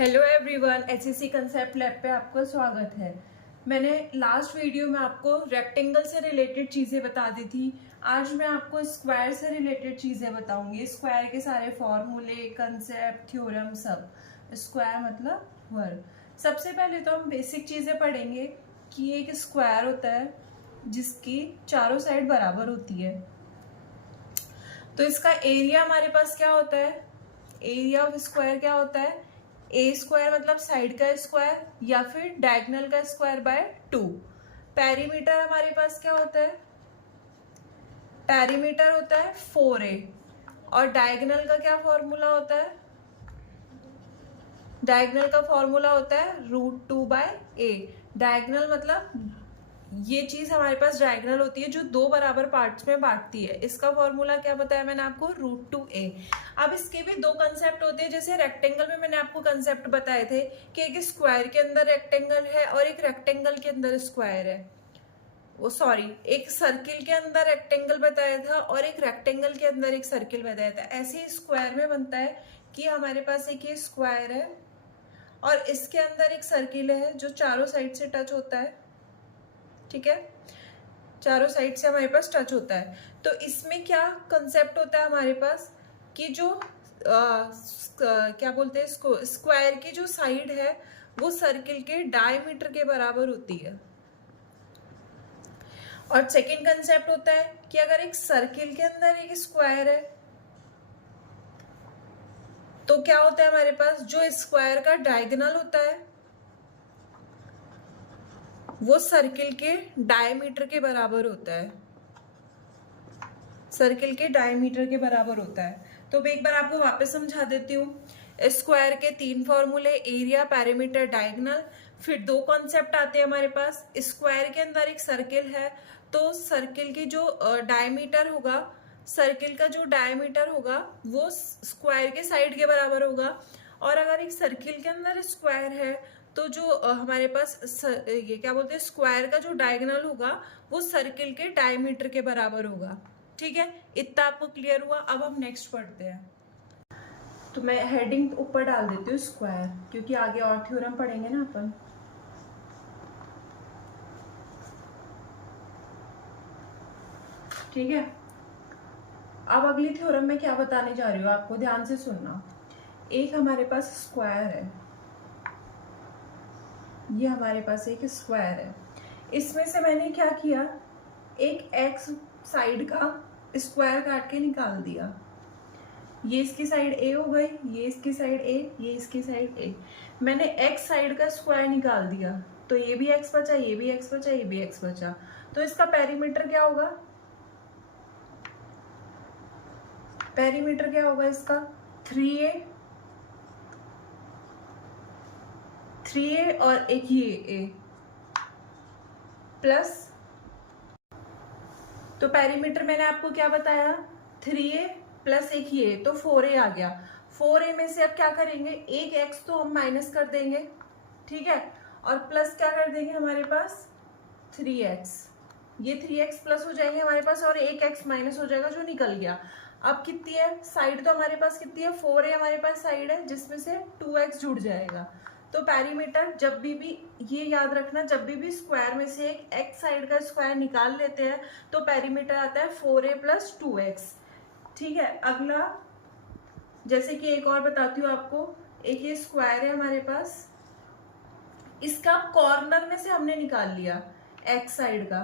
Hello everyone, HSC concept lab पे आपका स्वागत है। मैंने लास्ट वीडियो में आपको रेक्टेंगल से रिलेटेड चीज़ें बता दी थी। आज मैं आपको स्क्वायर से रिलेटेड चीज़ें बताऊंगी। स्क्वायर के सारे फॉर्मूले, कंसेप्ट, थ्योरम सब। स्क्वायर मतलब वर्ग। सबसे पहले तो हम बेसिक चीज़ें पढ़ेंगे कि एक स्क्वायर होता है जिसकी चारों साइड बराबर होती है। तो इसका एरिया हमारे पास क्या होता है? एरिया ऑफ स्क्वायर क्या होता है? ए स्क्वायर मतलब साइड का स्क्वायर या फिर डायगोनल का स्क्वायर बाय 2। पेरीमीटर हमारे पास क्या होता है? पेरीमीटर होता है 4a। और डायगोनल का क्या फॉर्मूला होता है? डायगोनल का फॉर्मूला होता है √2/a। डायगोनल मतलब ये चीज हमारे पास डायगोनल होती है जो दो बराबर पार्ट्स में बांटती है। इसका फॉर्मूला क्या बताया मैंने आपको? √2a। अब इसके भी दो कंसेप्ट होते हैं। जैसे रेक्टेंगल में मैंने आपको कंसेप्ट बताए थे कि एक स्क्वायर के अंदर रेक्टेंगल है और एक रेक्टेंगल के अंदर स्क्वायर है। एक सर्किल के अंदर रेक्टेंगल बताया था और एक रेक्टेंगल के अंदर एक सर्किल बताया था। ऐसे ही स्क्वायर में बनता है कि हमारे पास एक ये स्क्वायर है और इसके अंदर एक सर्किल है जो चारों साइड से टच होता है। ठीक है, चारों साइड से हमारे पास टच होता है। तो इसमें क्या कंसेप्ट होता है हमारे पास कि जो क्या बोलते हैं इसको, स्क्वायर की जो साइड है वो सर्किल के डायमीटर के बराबर होती है। और सेकंड कंसेप्ट होता है कि अगर एक सर्किल के अंदर एक स्क्वायर है तो क्या होता है हमारे पास, जो स्क्वायर का डायगोनल होता है वो सर्किल के डायमीटर के बराबर होता है। सर्किल के डायमीटर के बराबर होता है। तो मैं एक बार आपको वापस समझा देती हूँ। स्क्वायर के तीन फॉर्मूले, एरिया, पेरीमीटर, डायगोनल। फिर दो कॉन्सेप्ट आते हैं हमारे पास। स्क्वायर के अंदर एक सर्किल है तो सर्किल की जो डायमीटर होगा, सर्किल का जो डायमीटर होगा वो स्क्वायर के साइड के बराबर होगा। और अगर एक सर्किल के अंदर स्क्वायर है तो जो हमारे पास ये क्या बोलते हैं, स्क्वायर का जो डायगोनल होगा वो सर्किल के डायमीटर के बराबर होगा। ठीक है, इतना आपको क्लियर हुआ। अब हम नेक्स्ट पढ़ते हैं। तो मैं हेडिंग ऊपर डाल देती हूँ स्क्वायर, क्योंकि आगे और थ्योरम पढ़ेंगे ना अपन। ठीक है, अब अगली थ्योरम में क्या बताने जा रही हूँ आपको ध्यान से सुनना। एक हमारे पास स्क्वायर है, ये हमारे पास एक स्क्वायर है। इसमें से मैंने क्या किया, एक एक्स साइड का स्क्वायर काट के निकाल दिया। ये इसकी साइड ए हो गई, ये इसकी साइड ए, ये इसकी साइड ए। मैंने एक्स साइड का स्क्वायर निकाल दिया तो ये भी एक्स बचा, ये भी एक्स बचा, ये भी एक्स बचा। तो इसका पेरीमीटर क्या होगा? पेरीमीटर क्या होगा इसका? 3a और एक ये a प्लस, तो पेरीमीटर मैंने आपको क्या बताया? 3a प्लस एक ये, तो 4a आ गया। 4a में से अब क्या करेंगे, एक x तो हम माइनस कर देंगे, ठीक है, और प्लस क्या कर देंगे हमारे पास 3x। ये 3x प्लस हो जाएंगे हमारे पास और एक x माइनस हो जाएगा जो निकल गया। अब कितनी है साइड, तो हमारे पास कितनी है, 4a हमारे पास साइड है जिसमें से 2x जुड़ जाएगा। तो पेरीमीटर जब भी ये याद रखना, जब भी स्क्वायर में से एक x साइड का स्क्वायर निकाल लेते हैं तो पेरीमीटर आता है 4a प्लस 2x। ठीक है, अगला जैसे कि एक और बताती हूँ आपको। एक ये स्क्वायर है हमारे पास, इसका कॉर्नर में से हमने निकाल लिया x साइड का,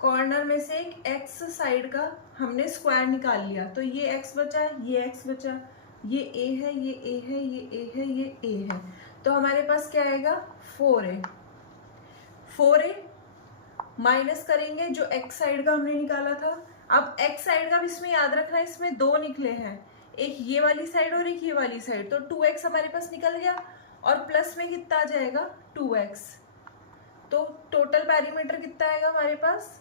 कॉर्नर में से एक x साइड का हमने स्क्वायर निकाल लिया। तो ये x बचा, ये x बचा, ये a है, ये a है, ये a है, ये a है। तो हमारे पास क्या आएगा 4a। 4a माइनस करेंगे जो x साइड का हमने निकाला था। अब x साइड का भी इसमें याद रखना, इसमें दो निकले हैं, एक ये वाली साइड और एक ये वाली साइड। तो 2x हमारे पास निकल गया और प्लस में कितना आ जाएगा 2x। तो टोटल पेरीमीटर कितना आएगा हमारे पास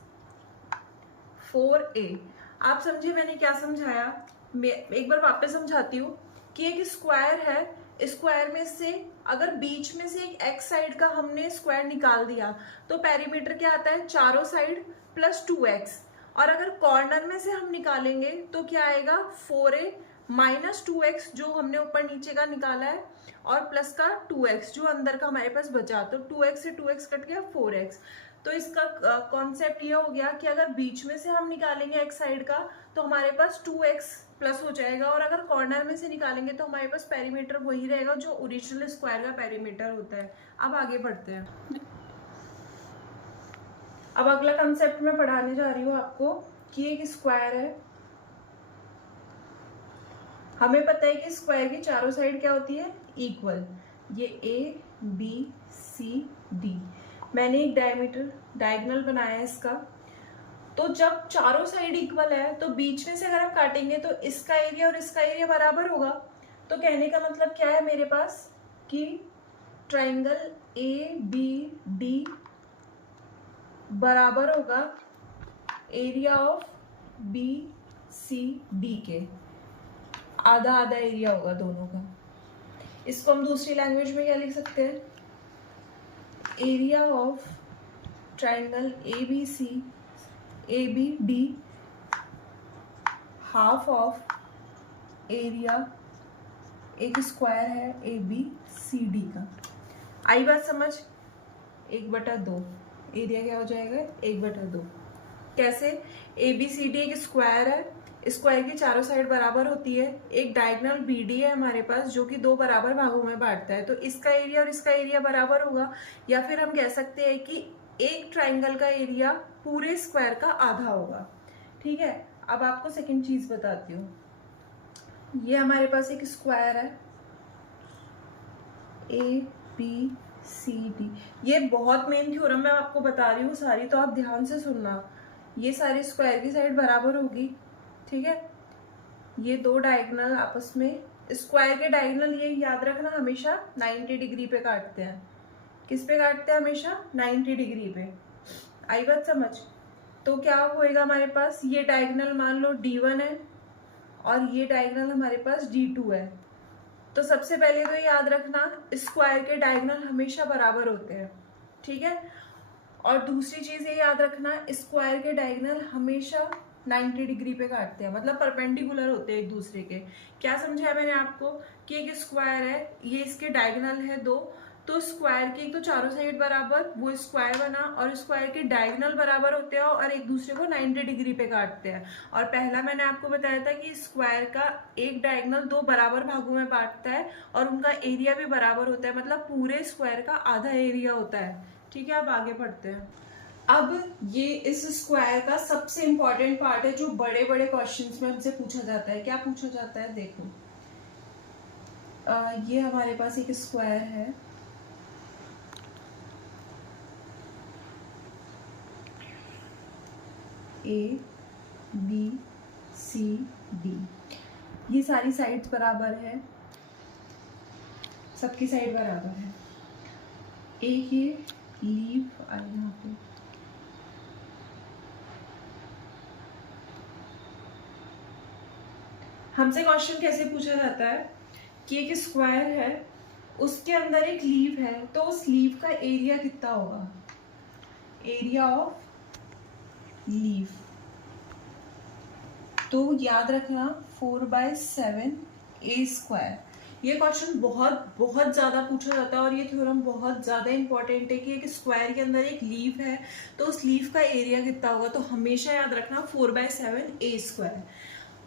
4a। आप समझिए मैंने क्या समझाया, मैं एक बार वापस समझाती हूँ कि एक स्क्वायर है, स्क्वायर में से अगर बीच में से एक x साइड का हमने स्क्वायर निकाल दिया तो पेरीमीटर क्या आता है, चारों साइड प्लस 2x। और अगर कॉर्नर में से हम निकालेंगे तो क्या आएगा 4a -2x जो हमने ऊपर नीचे का निकाला है और प्लस का 2x जो अंदर का हमारे पास बचा, तो 2x से 2x कट गया 4x। तो इसका कॉन्सेप्ट ये हो गया कि अगर बीच में से हम निकालेंगे एक साइड का तो हमारे पास 2x प्लस हो जाएगा, और अगर कॉर्नर में से निकालेंगे तो हमारे पास पेरीमीटर वही रहेगा जो ओरिजिनल स्क्वायर का पेरीमीटर होता है। अब आगे बढ़ते हैं। अब अगला कंसेप्ट मैं पढ़ाने जा रही हूँ आपको कि एक स्क्वायर है। हमें पता है कि स्क्वायर की चारों साइड क्या होती है, इक्वल। ये ए बी सी डी, मैंने एक डायगोनल बनाया है इसका। तो जब चारों साइड इक्वल है तो बीच में से अगर हम काटेंगे तो इसका एरिया और इसका एरिया बराबर होगा। तो कहने का मतलब क्या है मेरे पास कि ट्राइंगल ए बी डी बराबर होगा area of B C D के, आधा आधा एरिया होगा दोनों का। इसको हम दूसरी लैंग्वेज में क्या लिख सकते हैं, area of triangle A B D half of area एक स्क्वायर है ए बी सी डी का। आई बात समझ, 1/2 एरिया क्या हो जाएगा, 1/2। कैसे, ए बी सी डी एक स्क्वायर है, स्क्वायर की चारों साइड बराबर होती है, एक डायगोनल बी डी है हमारे पास जो कि 2 बराबर भागों में बांटता है, तो इसका एरिया और इसका एरिया बराबर होगा। या फिर हम कह सकते हैं कि एक ट्राइंगल का एरिया पूरे स्क्वायर का आधा होगा। ठीक है, अब आपको सेकंड चीज बताती हूँ। ये हमारे पास एक स्क्वायर है ए बी सी डी, ये बहुत मेन थ्योरम मैं आपको बता रही हूँ सारी, तो आप ध्यान से सुनना। ये सारी स्क्वायर की साइड बराबर होगी, ठीक है। ये 2 डायगोनल आपस में, स्क्वायर के डायगोनल ये याद रखना हमेशा 90 डिग्री पे काटते हैं। किस पे काटते हैं, हमेशा 90 डिग्री पे। आई बात समझ। तो क्या होएगा हमारे पास, ये डायगोनल मान लो D1 है और ये डायगोनल हमारे पास D2 है। तो सबसे पहले तो याद रखना स्क्वायर के डायगोनल हमेशा बराबर होते हैं, ठीक है। और दूसरी चीज ये याद रखना स्क्वायर के डायगोनल हमेशा 90 डिग्री पे काटते हैं, मतलब परपेंडिकुलर होते हैं एक दूसरे के। क्या समझाया मैंने आपको कि एक स्क्वायर है, ये इसके डायगोनल है 2, तो स्क्वायर की एक तो चारों साइड बराबर, वो स्क्वायर बना, और स्क्वायर के डायगोनल बराबर होते हैं और एक दूसरे को 90 डिग्री पे काटते हैं। और पहला मैंने आपको बताया था कि स्क्वायर का एक डायगोनल 2 बराबर भागों में बांटता है और उनका एरिया भी बराबर होता है, मतलब पूरे स्क्वायर का आधा एरिया होता है। ठीक है, अब आगे बढ़ते हैं। अब ये इस स्क्वायर का सबसे इंपॉर्टेंट पार्ट है जो बड़े बड़े क्वेश्चंस में हमसे पूछा जाता है। क्या पूछा जाता है, देखो ये हमारे पास एक स्क्वायर है, ए बी सी डी, ये सारी साइड्स बराबर है, सबकी साइड बराबर है। एक ये लीव आई यहाँ पे, हमसे क्वेश्चन कैसे पूछा जाता है कि एक स्क्वायर है, उसके अंदर एक लीव है, तो उस लीव का एरिया कितना होगा, एरिया ऑफ लीव। तो याद रखना 4/7 ए स्क्वायर। ये क्वेश्चन बहुत बहुत ज्यादा पूछा जाता है और ये थ्योरम बहुत ज्यादा इंपॉर्टेंट है कि एक स्क्वायर के अंदर एक लीव है तो उस लीव का एरिया कितना होगा। तो हमेशा याद रखना 4/7 ए स्क्वायर।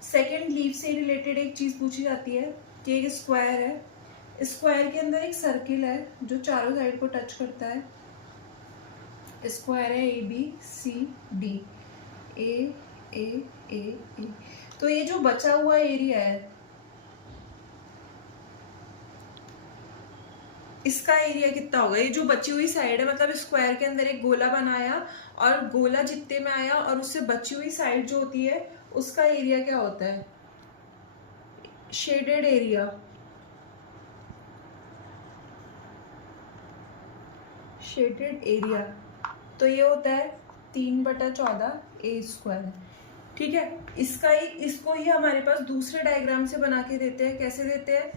सेकेंड लीव से रिलेटेड एक चीज पूछी जाती है कि एक स्क्वायर है, स्क्वायर के अंदर एक सर्किल है जो चारों साइड को टच करता है। स्क्वायर है ए बी सी डी, ए ए ए ए, तो ये जो बचा हुआ एरिया है इसका एरिया कितना होगा, ये जो बची हुई साइड है, मतलब स्क्वायर के अंदर एक गोला बनाया और गोला जितने में आया और उससे बची हुई साइड जो होती है उसका एरिया क्या होता है, शेडेड एरिया, शेडेड एरिया, तो ये होता है 3/14 ए स्क्वायर। ठीक है, इसको ही हमारे पास दूसरे डायग्राम से बना के देते हैं। कैसे देते हैं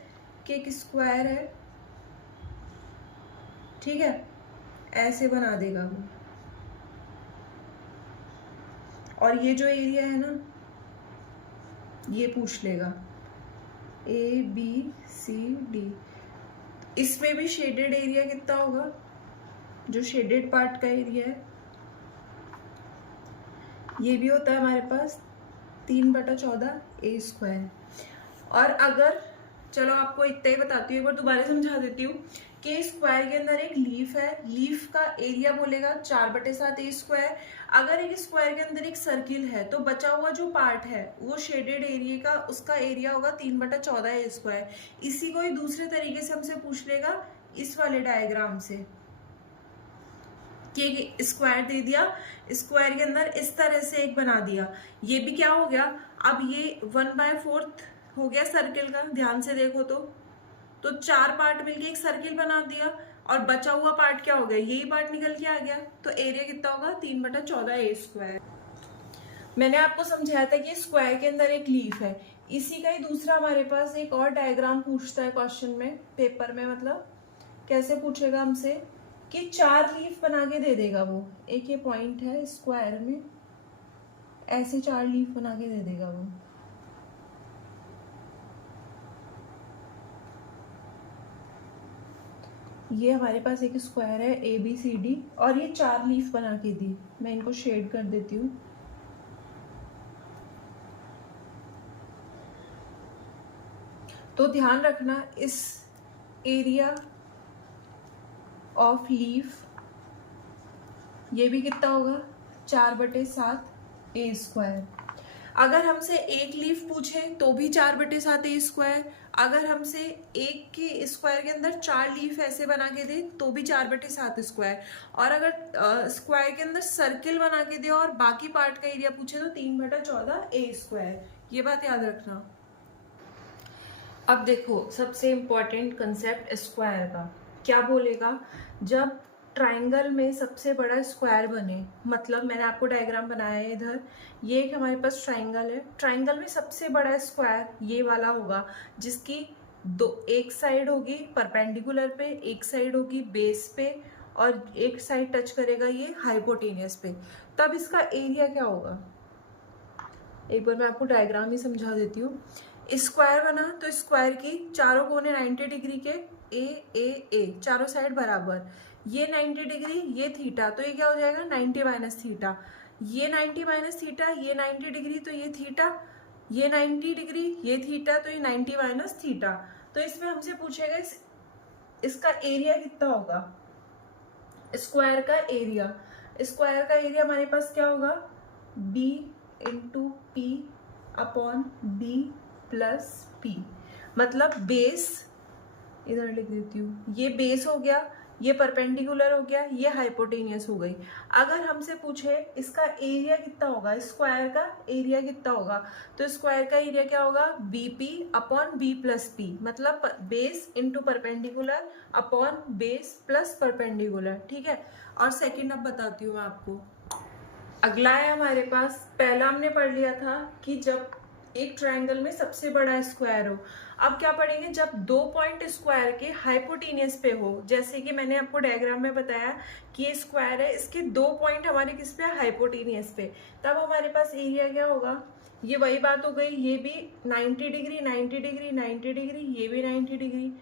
कि एक स्क्वायर है, ठीक है, ऐसे बना देगा वो, और ये जो एरिया है ना ये पूछ लेगा ABCD। इसमें भी शेडेड एरिया कितना होगा, जो शेडेड पार्ट का एरिया है ये भी होता है हमारे पास 3/14 और अगर, चलो आपको इतना ही बताती हूँ, एक बार दोबारा समझा देती हूँ कि स्क्वायर के अंदर एक लीफ है, लीफ का एरिया बोलेगा 4/7 अगर एक स्क्वायर के अंदर एक सर्किल है तो बचा हुआ जो पार्ट है वो शेडेड एरिया का, उसका एरिया होगा 3/14 इसी को ही दूसरे तरीके से हमसे पूछ लेगा इस वाले डायग्राम से कि स्क्वायर दे दिया, स्क्वायर के अंदर इस तरह से एक बना दिया, ये भी क्या हो गया, अब ये 1/4 हो गया सर्किल का, ध्यान से देखो तो 4 पार्ट मिलके एक सर्किल बना दिया और बचा हुआ पार्ट क्या हो गया, यही पार्ट निकल के आ गया, तो एरिया कितना होगा 3/14 मैंने आपको समझाया था कि स्क्वायर के अंदर एक लीफ है, इसी का ही दूसरा हमारे पास एक और डायग्राम पूछता है क्वेश्चन में, पेपर में, मतलब कैसे पूछेगा हमसे कि 4 लीफ बना के दे देगा वो, एक ये पॉइंट है स्क्वायर में, ऐसे 4 लीफ बना के दे देगा वो। ये हमारे पास एक स्क्वायर है ABCD और ये 4 लीफ बना के दी, मैं इनको शेड कर देती हूँ। तो ध्यान रखना इस एरिया ऑफ लीफ ये भी कितना होगा 4/7 अगर हमसे एक लीफ पूछे तो भी 4/7 अगर हमसे एक के स्क्वायर के अंदर 4 लीफ ऐसे बना के दे तो भी 4/7 और अगर स्क्वायर के अंदर सर्किल बना के दे और बाकी पार्ट का एरिया पूछे तो 3/14 ये बात याद रखना। अब देखो सबसे इम्पोर्टेंट कंसेप्ट स्क्वायर का क्या बोलेगा, जब ट्राइंगल में सबसे बड़ा स्क्वायर बने, मतलब मैंने आपको डायग्राम बनाया है इधर, ये एक हमारे पास ट्राइंगल है, ट्राइंगल में सबसे बड़ा स्क्वायर ये वाला होगा जिसकी एक साइड होगी परपेंडिकुलर पे, एक साइड होगी बेस पे और एक साइड टच करेगा ये हाइपोटेनियस पे, तब इसका एरिया क्या होगा, एक बार मैं आपको डायग्राम ही समझा देती हूँ। स्क्वायर बना तो स्क्वायर की चारों कोने 90 डिग्री के ए चारों साइड बराबर, ये 90 डिग्री ये थीटा, तो ये क्या हो जाएगा 90 माइनस थीटा, ये 90 माइनस थीटा, ये 90 डिग्री तो ये थीटा, ये 90 डिग्री ये थीटा, तो ये 90 माइनस थीटा। तो इसमें हमसे पूछेगा इसका एरिया कितना होगा, स्क्वायर का एरिया, स्क्वायर का एरिया हमारे पास क्या होगा B into P upon B plus P, मतलब बेस, इधर लिख देती हूँ, ये बेस हो गया, ये परपेंडिकुलर हो गया, ये हाइपोटेनियस हो गई। अगर हमसे पूछे इसका एरिया कितना होगा, स्क्वायर का एरिया कितना होगा, तो स्क्वायर का एरिया क्या होगा BP upon B plus P, मतलब base into perpendicular upon base plus perpendicular, ठीक है। और सेकंड अब बताती हूँ मैं आपको, अगला है हमारे पास, पहला हमने पढ़ लिया था कि जब एक ट्रायंगल में सबसे बड़ा स्क्वायर हो, अब क्या पढ़ेंगे जब 2 पॉइंट स्क्वायर के हाइपोटेनियस पे हो, जैसे कि मैंने आपको डायग्राम में बताया कि ये स्क्वायर है, इसके 2 पॉइंट हमारे किस पे हाइपोटेनियस पे, तब हमारे पास एरिया क्या होगा, ये वही बात हो गई, ये भी 90 डिग्री 90 डिग्री 90 डिग्री, ये भी 90 डिग्री,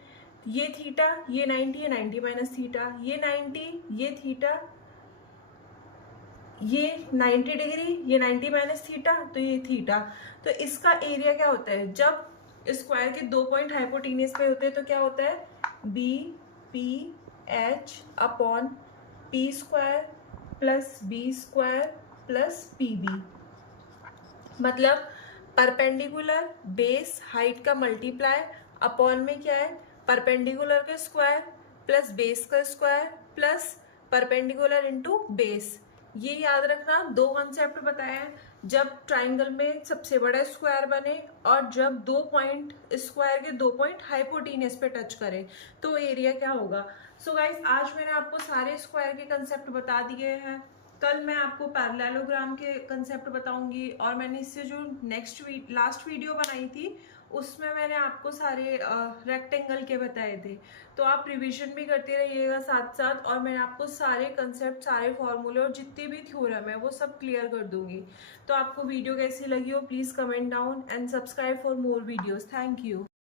ये थीटा, ये 90 है 90 माइनस थीटा, ये 90 ये थीटा, ये 90 डिग्री ये 90 माइनस थीटा, तो ये थीटा। तो इसका एरिया क्या होता है, जब स्क्वायर के 2 पॉइंट हाइपोटेनियस पे होते हैं तो क्या होता है BPH upon P square plus B square plus PB, मतलब परपेंडिकुलर बेस हाइट का मल्टीप्लाई अपॉन में क्या है परपेंडिकुलर का स्क्वायर प्लस बेस का square plus perpendicular into base. ये याद रखना, 2 कॉन्सेप्ट बताया है, जब ट्राइंगल में सबसे बड़ा स्क्वायर बने और जब 2 पॉइंट स्क्वायर के 2 पॉइंट हाइपोटेनियस पे टच करें तो एरिया क्या होगा। सो गाइस आज मैंने आपको सारे स्क्वायर के कंसेप्ट बता दिए हैं, कल मैं आपको पैरेललोग्राम के कंसेप्ट बताऊंगी और मैंने इससे जो लास्ट वीडियो बनाई थी उसमें मैंने आपको सारे रेक्टेंगल के बताए थे, तो आप रिवीजन भी करते रहिएगा साथ साथ, और मैं आपको सारे कंसेप्ट सारे फॉर्मूले और जितनी भी थ्योरम है वो सब क्लियर कर दूंगी। तो आपको वीडियो कैसी लगी हो please comment down and subscribe for more videos. Thank you.